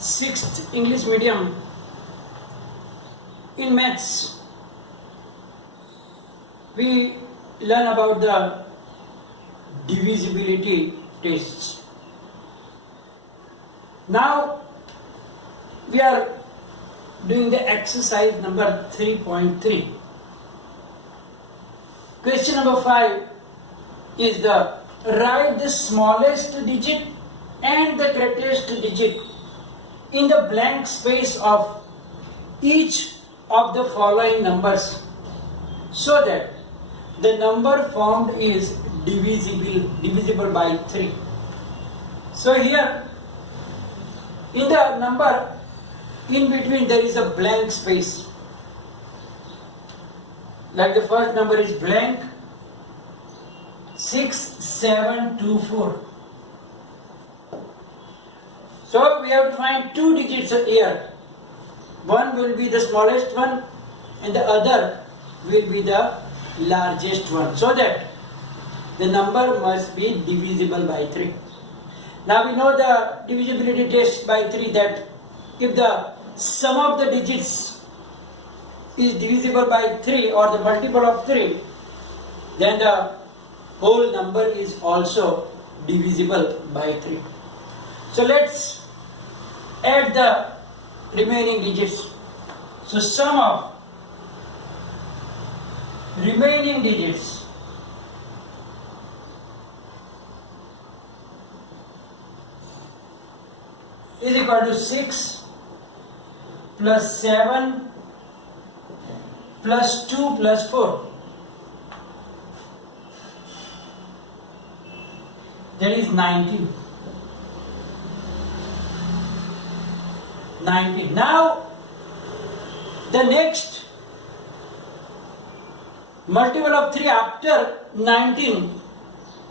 6th English medium, in maths, we learn about the divisibility tests. Now we are doing the exercise number 3.3. Question number 5 is the write the smallest digit and the greatest digit in the blank space of each of the following numbers so that the number formed is divisible by 3. So here in the number in between there is a blank space. Like the first number is blank 6724. So we have to find two digits here. One will be the smallest one and the other will be the largest one, so that the number must be divisible by 3. Now we know the divisibility test by 3, that if the sum of the digits is divisible by 3 or the multiple of 3, then the whole number is also divisible by 3. So let's add the remaining digits. So sum of remaining digits is equal to 6 plus 7 plus 2 plus 4. That is 19. 19. Now the next multiple of 3 after 19,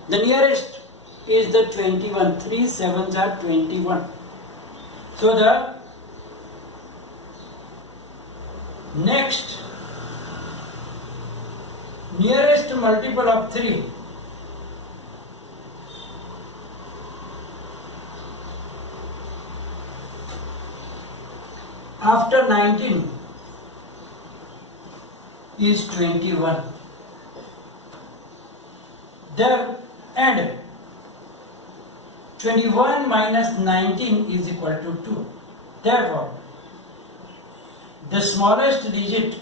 the nearest is the 21. 3 sevens are 21. So the next nearest multiple of 3 after 19 is 21. There and 21 minus 19 is equal to 2. Therefore, the smallest digit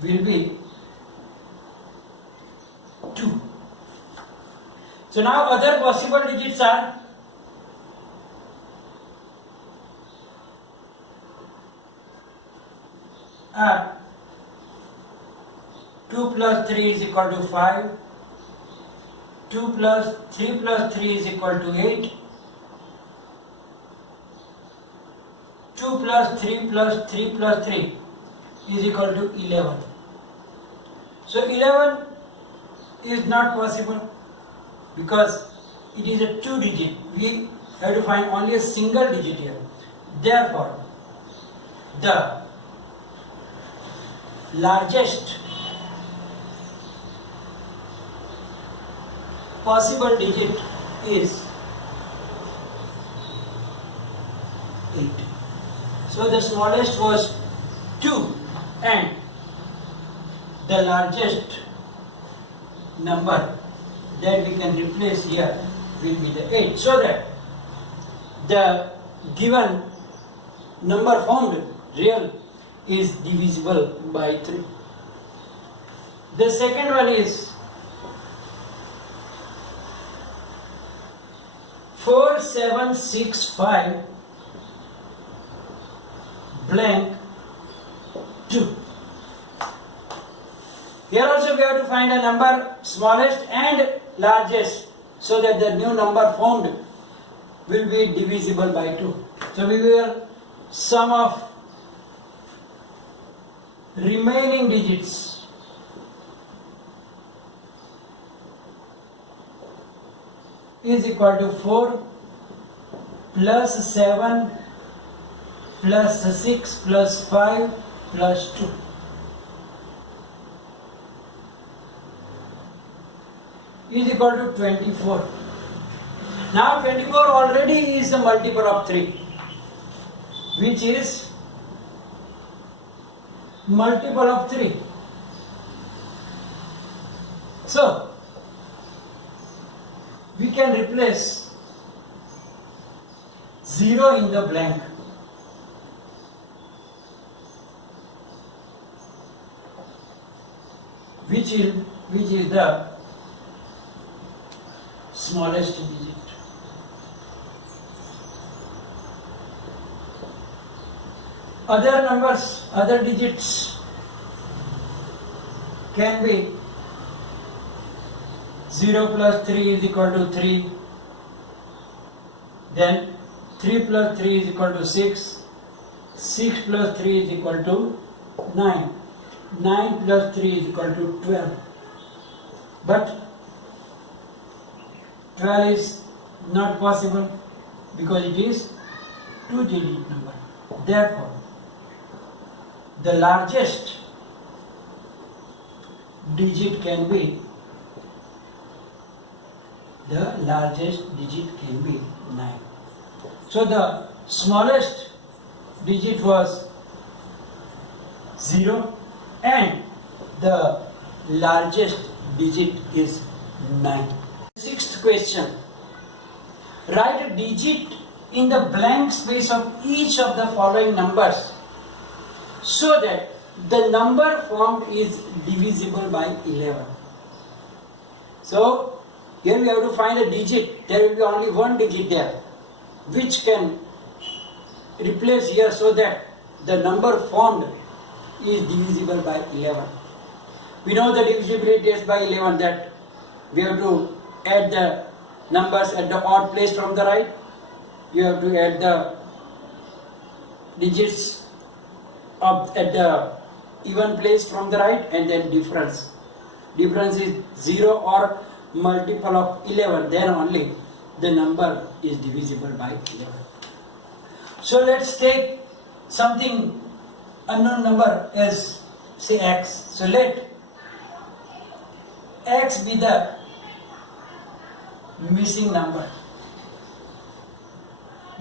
will be 2. So now other possible digits are 2 plus 3 is equal to 5, 2 plus 3 plus 3 is equal to 8, 2 plus 3 plus 3 plus 3 is equal to 11. So 11 is not possible because it is a 2 digit. We have to find only a single digit here. Therefore, the largest possible digit is 8. So the smallest was 2 and the largest number that we can replace here will be the 8, so that the given number formed real is divisible by 3. The second one is 4765 blank 2. Here also we have to find a number smallest and largest so that the new number formed will be divisible by 2. So we will sum of remaining digits is equal to 4 plus 7 plus 6 plus 5 plus 2. Is equal to 24. Now 24 already is the multiple of 3, which is multiple of 3. So, we can replace 0 in the blank. Which is the smallest digit. Other numbers, other digits can be 0 plus 3 is equal to 3, then 3 plus 3 is equal to 6, 6 plus 3 is equal to 9, 9 plus 3 is equal to 12. But 12 is not possible because it is 2-digit number. Therefore, the largest digit can be 9. So the smallest digit was 0 and the largest digit is 9. Sixth question. Write a digit in the blank space of each of the following numbers so that the number formed is divisible by 11. So here we have to find a digit. There will be only one digit there, which can replace here so that the number formed is divisible by 11. We know the divisibility is by 11, that we have to add the numbers at the odd place from the right. You have to add the digits at the even place from the right, and then difference. Difference is 0 or multiple of 11, then only the number is divisible by 11. So let's take something unknown number as say x. So let x be the missing number,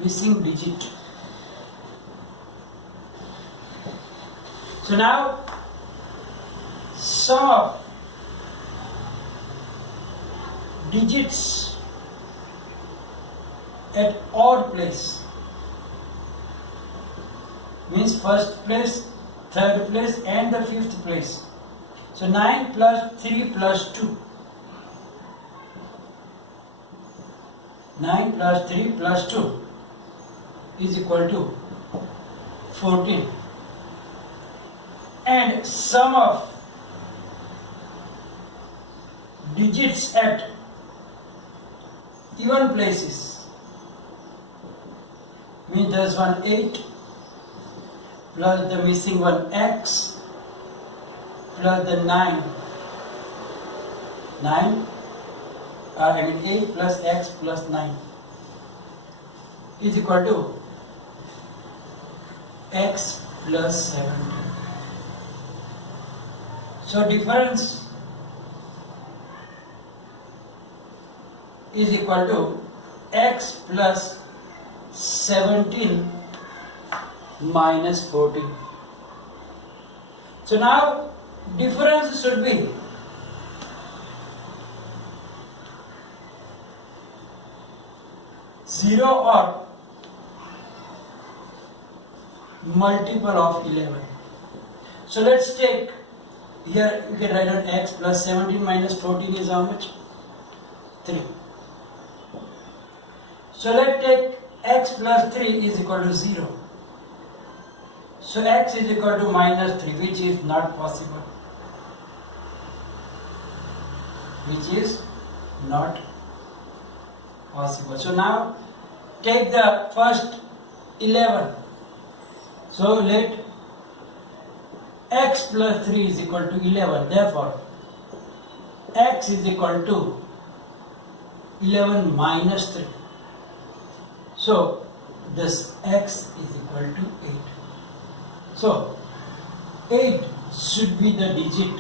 missing digit. So now sum of digits at odd place means first place, third place and the fifth place. So 9 plus 3 plus 2. 9 plus 3 plus 2 is equal to 14. And sum of digits at even places means there's one 8 plus the missing one x plus the 9 8 plus x plus 9 is equal to x plus 17. So difference is equal to x plus 17 minus 14. So now difference should be zero or multiple of 11. So let's take here, you can write on x plus 17 minus 14 is how much? 3. So let's take x plus 3 is equal to 0. So x is equal to minus 3, which is not possible. Which is not possible. So now take the first 11. So let x plus 3 is equal to 11. Therefore, x is equal to 11 minus 3. So this x is equal to 8. So 8 should be the digit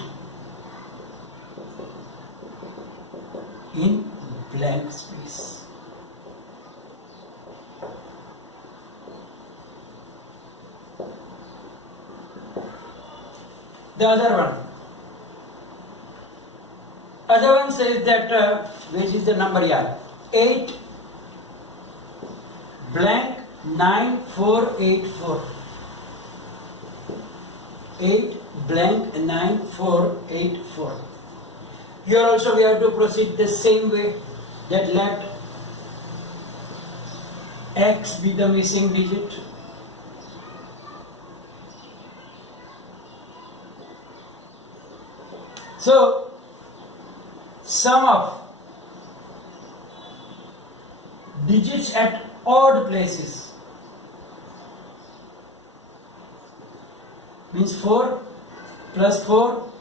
in blank space. the other one. Other one says that, which is the number here? 8 blank 9484. 8 blank 9484. Here also we have to proceed the same way, that let X be the missing digit. So, sum of digits at odd places means 4 plus 4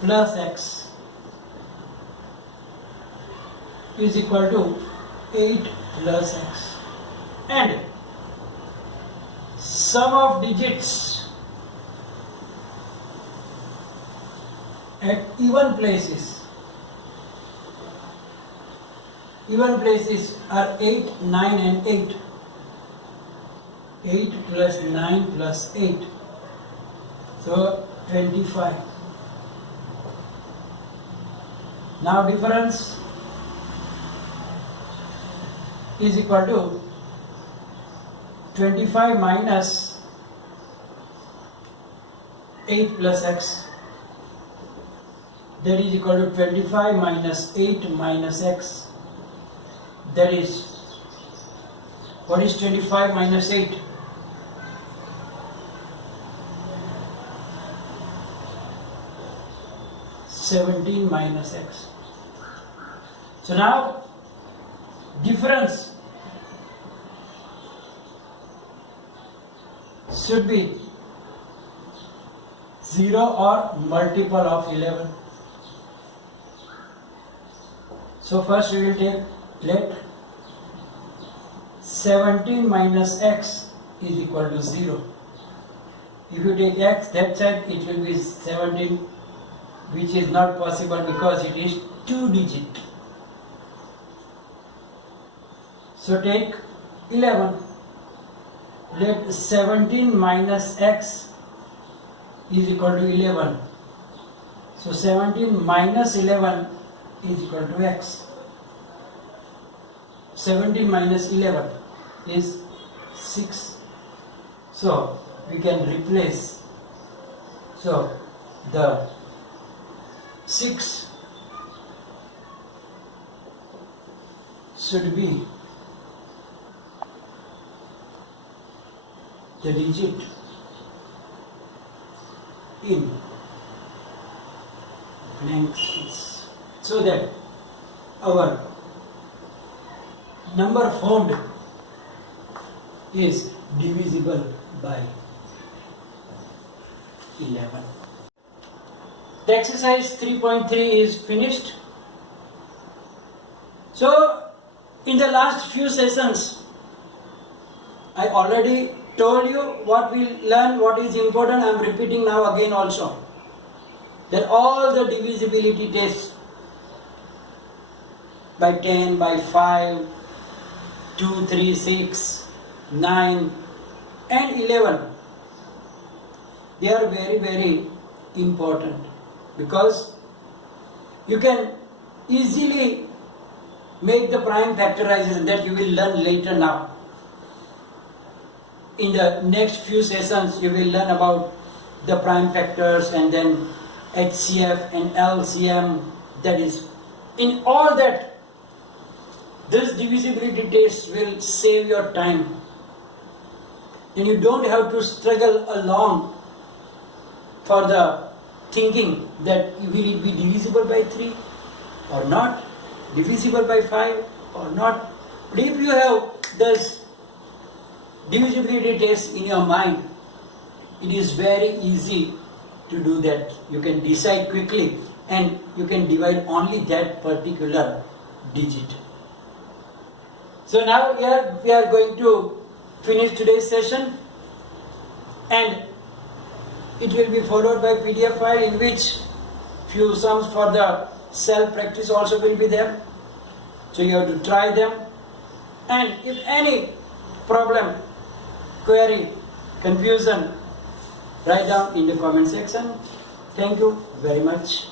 plus X is equal to 8 plus X. And sum of digits at even places are 8, 9 and 8. 8 plus 9 plus 8. So 25. Now difference is equal to 25 minus 8 plus X. That is equal to 25 minus 8 minus X. That is, what is 25 minus 8? (17 minus X). So now, difference should be 0 or multiple of 11. So first we will take, let 17 minus X is equal to 0. If you take X that side, it will be 17, which is not possible because it is 2 digit. So take 11. Let 17 minus X is equal to 11. So 17 minus 11 is equal to X. 17 minus 11 is 6. So we can replace. So the 6 should be the digit in blank space, so that our number found is divisible by 11. The exercise 3.3 is finished. So, in the last few sessions, I already told you what we learn, what is important. I am repeating now again also. That all the divisibility tests by 10, by 5, 2, 3, 6, 9 and 11, they are very, very important, because you can easily make the prime factorization that you will learn later now. In the next few sessions you will learn about the prime factors and then HCF and LCM. That is, in all that, this divisibility test will save your time. Then you don't have to struggle along for the thinking that will it be divisible by 3 or not, divisible by 5 or not. But if you have this divisibility test in your mind, it is very easy to do that. You can decide quickly and you can divide only that particular digit. So now here we are going to finish today's session, and it will be followed by PDF file in which few sums for the self practice also will be there. So you have to try them, and if any problem, query, confusion, write down in the comment section. Thank you very much.